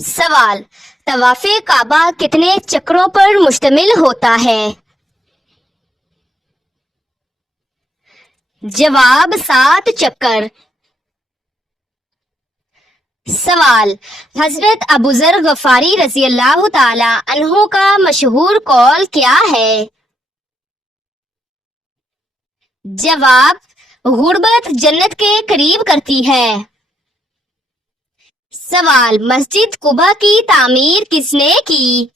سوال: طواف کعبہ کتنے چکروں پر مشتمل ہوتا ہے؟ جواب: 7 چکر۔ سوال: حضرت ابو ذر غفاری رضی اللہ تعالی عنہ کا مشہور قول کیا ہے؟ جواب: غربت جنت کے قریب کرتی ہے۔ سوال: مسجد قباء کی تعمیر کس نے کی؟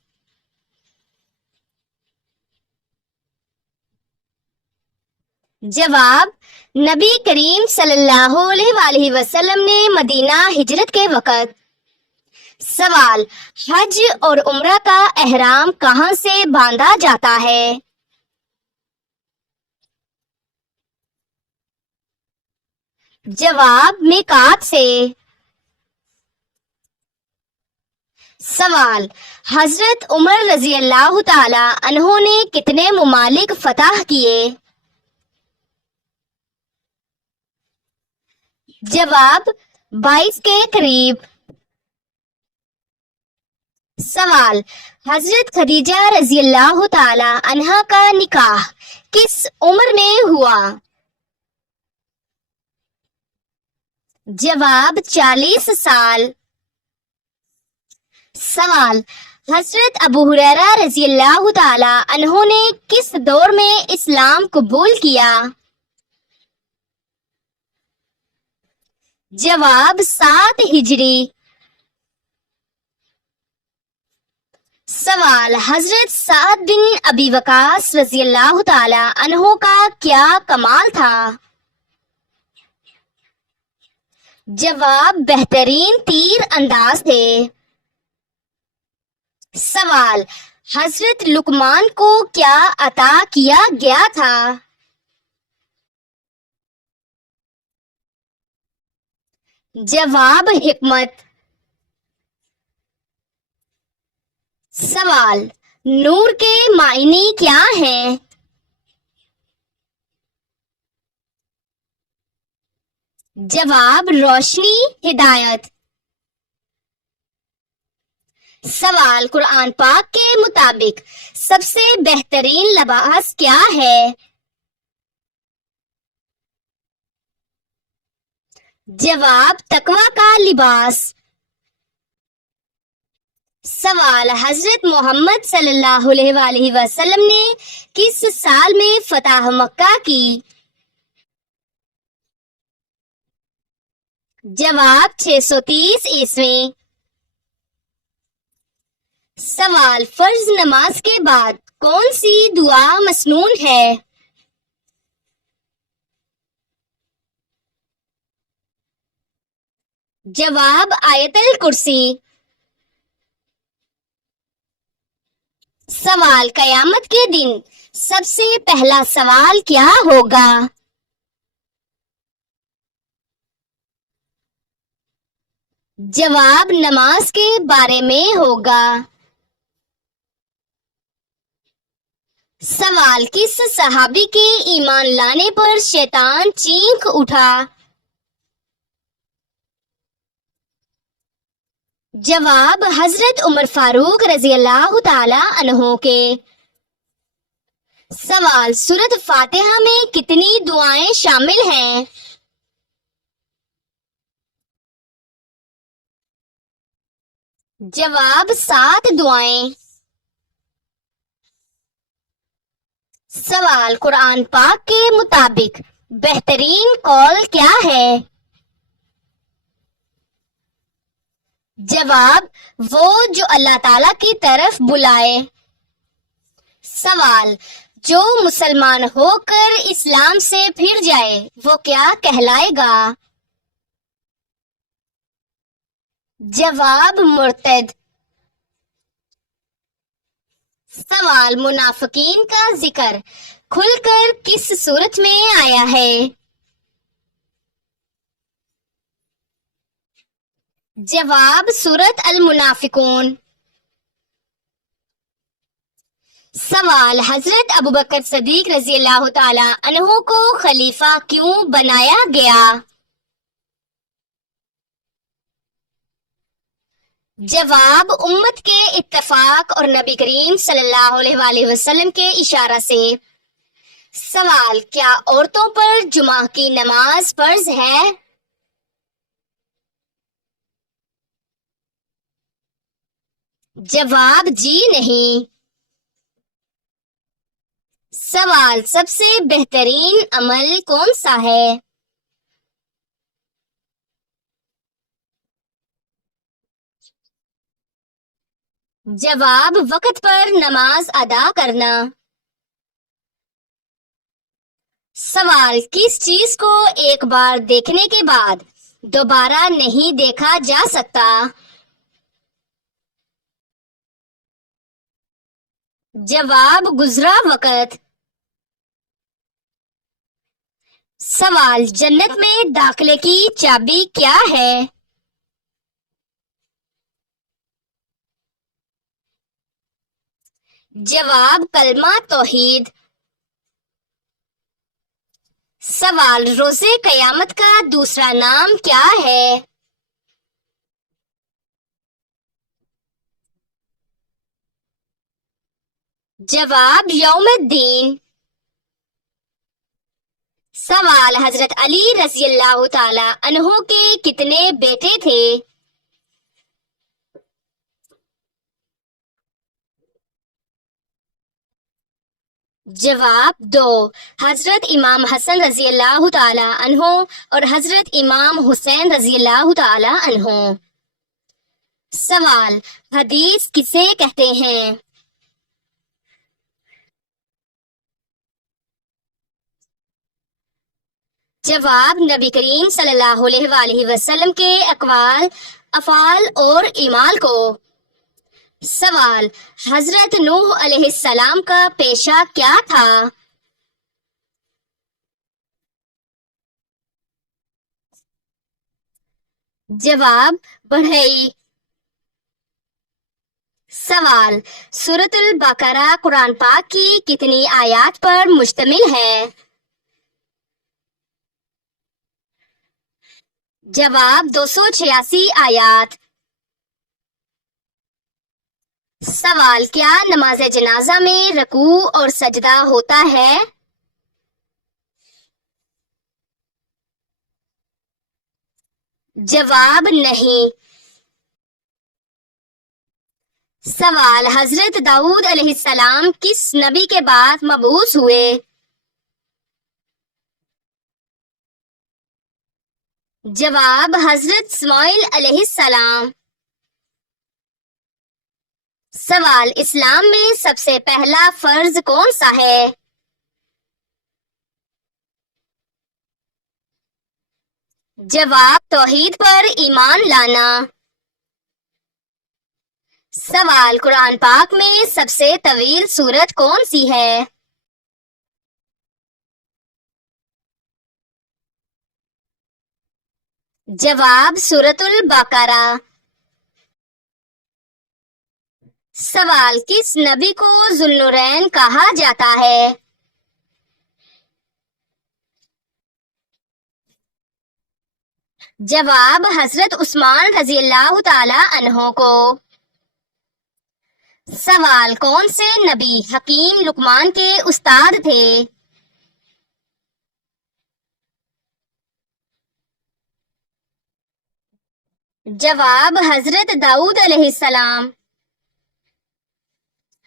جواب: نبی کریم صلی اللہ علیہ وآلہ وسلم نے مدینہ ہجرت کے وقت۔ سوال: حج اور عمرہ کا احرام کہاں سے باندھا جاتا ہے؟ جواب: میقات سے۔ سوال: حضرت عمر رضی اللہ تعالی عنہ نے کتنے ممالک فتح کیے؟ جواب: 22 کے قریب۔ سوال: حضرت خدیجہ رضی اللہ تعالی عنہا کا نکاح کس عمر میں ہوا؟ جواب: 40 سال۔ سوال: حضرت ابو ہریرہ رضی اللہ تعالی عنہ نے کس دور میں اسلام قبول کیا؟ جواب: 7 ہجری۔ سوال: حضرت سعد بن ابی وقاص رضی اللہ تعالی عنہ کا کیا کمال تھا؟ جواب: بہترین تیر انداز تھے۔ سوال: حضرت لقمان کو کیا عطا کیا گیا تھا؟ جواب: حکمت۔ سوال: نور کے معنی کیا ہیں؟ جواب: روشنی، ہدایت۔ سوال: قرآن پاک کے مطابق سب سے بہترین لباس کیا ہے؟ جواب: تقوی کا لباس۔ سوال: حضرت محمد صلی اللہ علیہ وآلہ وسلم نے کس سال میں فتح مکہ کی؟ جواب: 630 عیسوی۔ سوال: فرض نماز کے بعد کون سی دعا مسنون ہے؟ جواب: آیت الکرسی۔ سوال: قیامت کے دن سب سے پہلا سوال کیا ہوگا؟ جواب: نماز کے بارے میں ہوگا۔ سوال: کس صحابی کے ایمان لانے پر شیطان چینخ اٹھا؟ جواب: حضرت عمر فاروق رضی اللہ تعالی عنہ کے۔ سوال: سورۃ فاتحہ میں کتنی دعائیں شامل ہیں؟ جواب: 7 دعائیں۔ سوال: قرآن پاک کے مطابق بہترین قول کیا ہے؟ جواب: وہ جو اللہ تعالی کی طرف بلائے۔ سوال: جو مسلمان ہو کر اسلام سے پھر جائے وہ کیا کہلائے گا؟ جواب: مرتد۔ سوال: منافقین کا ذکر کھل کر کس صورت میں آیا ہے؟ جواب: سورۃ المنافقون۔ سوال: حضرت ابوبکر صدیق رضی اللہ تعالی عنہ کو خلیفہ کیوں بنایا گیا؟ جواب امت کے اتفاق اور نبی کریم صلی اللہ علیہ وآلہ وسلم کے اشارہ سے۔ سوال، کیا عورتوں پر جمعہ کی نماز فرض ہے؟ جواب جی نہیں۔ سوال، سب سے بہترین عمل کون سا ہے؟ جواب وقت پر نماز ادا کرنا۔ سوال، کس چیز کو ایک بار دیکھنے کے بعد دوبارہ نہیں دیکھا جا سکتا؟ جواب گزرا وقت۔ سوال، جنت میں داخلے کی چابی کیا ہے؟ جواب کلمہ توحید۔ سوال، روز قیامت کا دوسرا نام کیا ہے؟ جواب یوم الدین۔ سوال، حضرت علی رضی اللہ تعالی عنہ کے کتنے بیٹے تھے؟ جواب 2۔ حضرت امام حسن رضی اللہ تعالی عنہ اور حضرت امام حسین رضی اللہ تعالی عنہ۔ سوال، حدیث کسے کہتے ہیں؟ جواب نبی کریم صلی اللہ علیہ وآلہ وسلم کے اقوال، افعال اور اعمال کو۔ سوال، حضرت نوح علیہ السلام کا پیشہ کیا تھا؟ جواب بڑھئی۔ سوال، سورۃ البقرہ قرآن پاک کی کتنی آیات پر مشتمل ہے؟ جواب 286 آیات۔ سوال، کیا نماز جنازہ میں رکوع اور سجدہ ہوتا ہے؟ جواب نہیں۔ سوال، حضرت داؤد علیہ السلام کس نبی کے بعد مبعوث ہوئے؟ جواب حضرت اسماعیل علیہ السلام۔ سوال، اسلام میں سب سے پہلا فرض کون سا ہے؟ جواب توحید پر ایمان لانا۔ سوال، قرآن پاک میں سب سے طویل سورت کون سی ہے؟ جواب سورۃ البقرہ۔ سوال، کس نبی کو ذوالنورین کہا جاتا ہے؟ جواب حضرت عثمان رضی اللہ تعالی عنہ کو۔ سوال، کون سے نبی حکیم لقمان کے استاد تھے؟ جواب حضرت داؤد علیہ السلام۔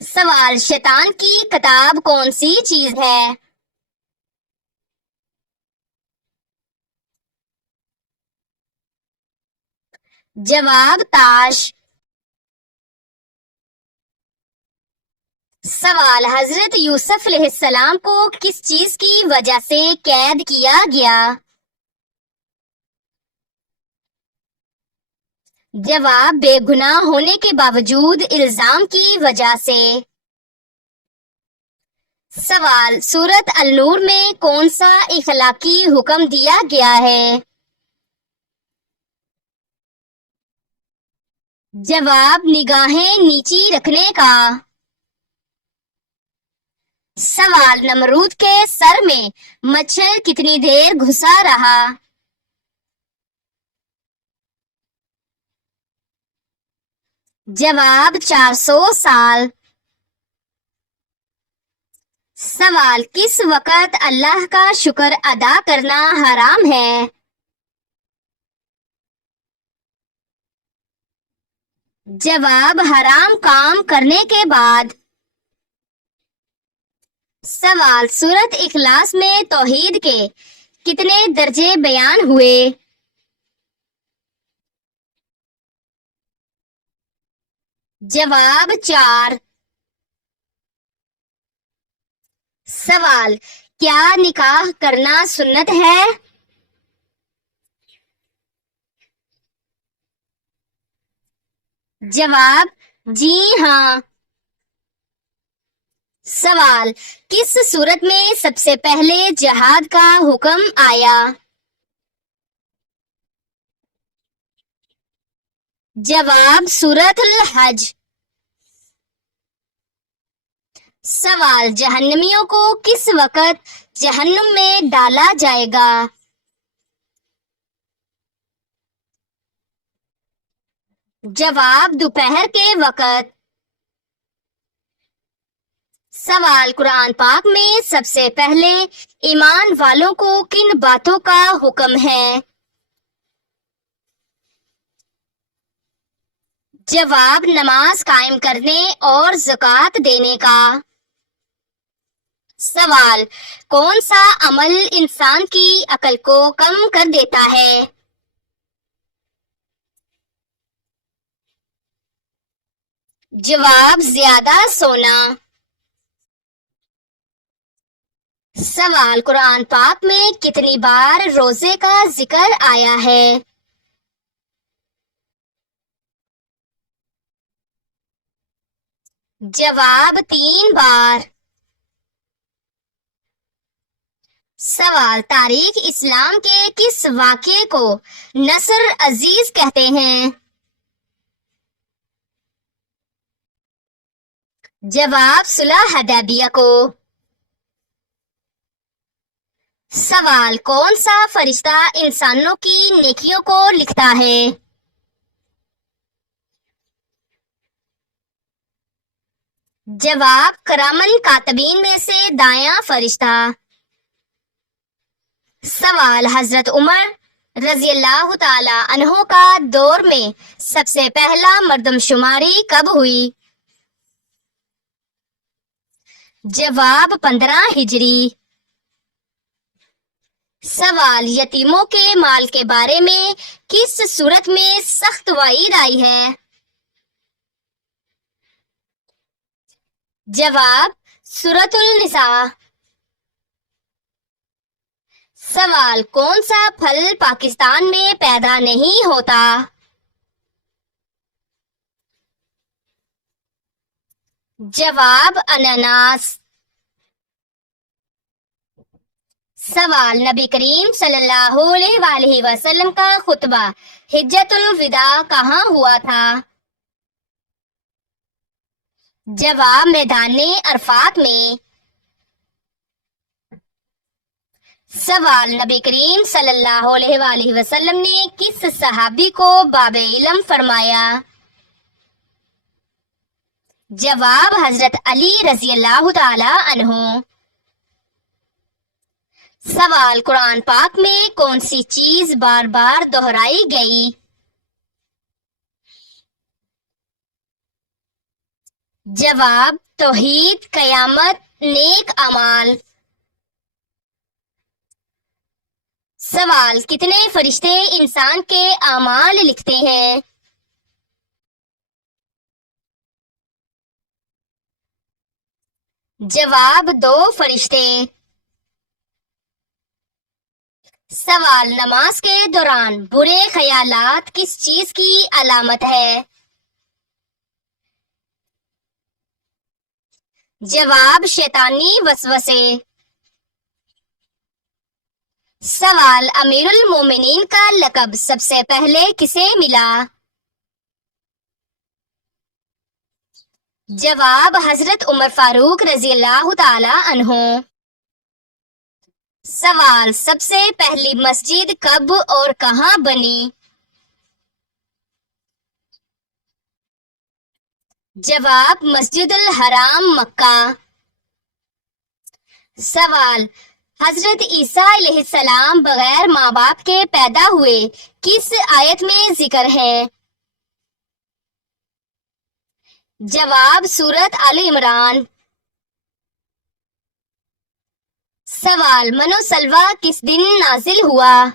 سوال، شیطان کی کتاب کون سی چیز ہے؟ جواب تاش۔ سوال، حضرت یوسف علیہ السلام کو کس چیز کی وجہ سے قید کیا گیا؟ جواب بے گناہ ہونے کے باوجود الزام کی وجہ سے۔ سوال، سورۃ النور میں کون سا اخلاقی حکم دیا گیا ہے؟ جواب نگاہیں نیچی رکھنے کا۔ سوال، نمرود کے سر میں مچھر کتنی دیر گھسا رہا؟ جواب 400 سال۔ سوال کس وقت اللہ کا شکر ادا کرنا حرام ہے؟ جواب حرام کام کرنے کے بعد۔ سوال سورۃ اخلاص میں توحید کے کتنے درجے بیان ہوئے؟ جواب 4۔ سوال کیا نکاح کرنا سنت ہے؟ جواب جی ہاں۔ سوال کس صورت میں سب سے پہلے جہاد کا حکم آیا؟ جواب سورۃ الحج۔ سوال جہنمیوں کو کس وقت جہنم میں ڈالا جائے گا؟ جواب دوپہر کے وقت۔ سوال قرآن پاک میں سب سے پہلے ایمان والوں کو کن باتوں کا حکم ہے؟ جواب نماز قائم کرنے اور زکوٰۃ دینے کا۔ سوال کون سا عمل انسان کی عقل کو کم کر دیتا ہے؟ جواب زیادہ سونا۔ سوال قرآن پاک میں کتنی بار روزے کا ذکر آیا ہے؟ جواب 3 بار۔ سوال تاریخ اسلام کے کس واقعے کو نصر عزیز کہتے ہیں؟ جواب صلح حدیبیہ کو۔ سوال کون سا فرشتہ انسانوں کی نیکیوں کو لکھتا ہے؟ جواب کرامن کاتبین میں سے دایاں فرشتہ۔ سوال حضرت عمر رضی اللہ تعالی عنہ کا دور میں سب سے پہلا مردم شماری کب ہوئی؟ جواب 15 ہجری۔ سوال یتیموں کے مال کے بارے میں کس صورت میں سخت وعید آئی ہے؟ جواب سورۃ النساء۔ سوال کون سا پھل پاکستان میں پیدا نہیں ہوتا؟ جواب اناناس۔ سوال نبی کریم صلی اللہ علیہ وآلہ وسلم کا خطبہ حجۃ الوداع کہاں ہوا تھا؟ جواب میدان عرفات میں۔ سوال نبی کریم صلی اللہ علیہ وآلہ وسلم نے کس صحابی کو باب علم فرمایا؟ جواب حضرت علی رضی اللہ تعالی عنہ۔ سوال قرآن پاک میں کون سی چیز بار بار دہرائی گئی؟ جواب توحید، قیامت، نیک اعمال۔ سوال کتنے فرشتے انسان کے اعمال لکھتے ہیں؟ جواب 2 فرشتے۔ سوال نماز کے دوران برے خیالات کس چیز کی علامت ہے؟ جواب شیطانی وسوسے۔ سوال امیر المومنین کا لقب سب سے پہلے کسے ملا؟ جواب حضرت عمر فاروق رضی اللہ تعالی عنہ۔ سوال سب سے پہلی مسجد کب اور کہاں بنی؟ جواب مسجد الحرام مکہ۔ سوال حضرت عیسیٰ علیہ السلام بغیر ماں باپ کے پیدا ہوئے کس آیت میں ذکر ہے؟ جواب سورۃ آل عمران۔ سوال من و سلویٰ کس دن نازل ہوا؟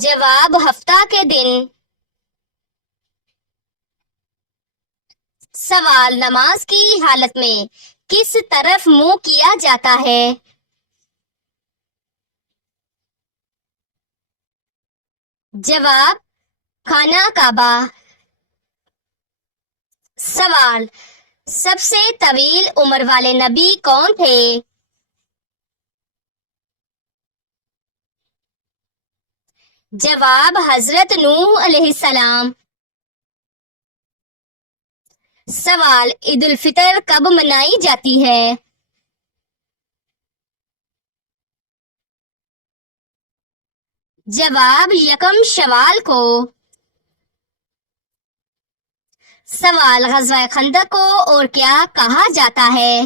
جواب ہفتہ کے دن۔ سوال نماز کی حالت میں کس طرف منہ کیا جاتا ہے؟ جواب خانہ کعبہ۔ سوال سب سے طویل عمر والے نبی کون تھے؟ جواب حضرت نوح علیہ السلام۔ سوال عید الفطر کب منائی جاتی ہے؟ جواب یکم شوال کو۔ سوال غزوہ خندق کو اور کیا کہا جاتا ہے؟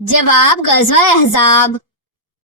جواب غزوہ احزاب۔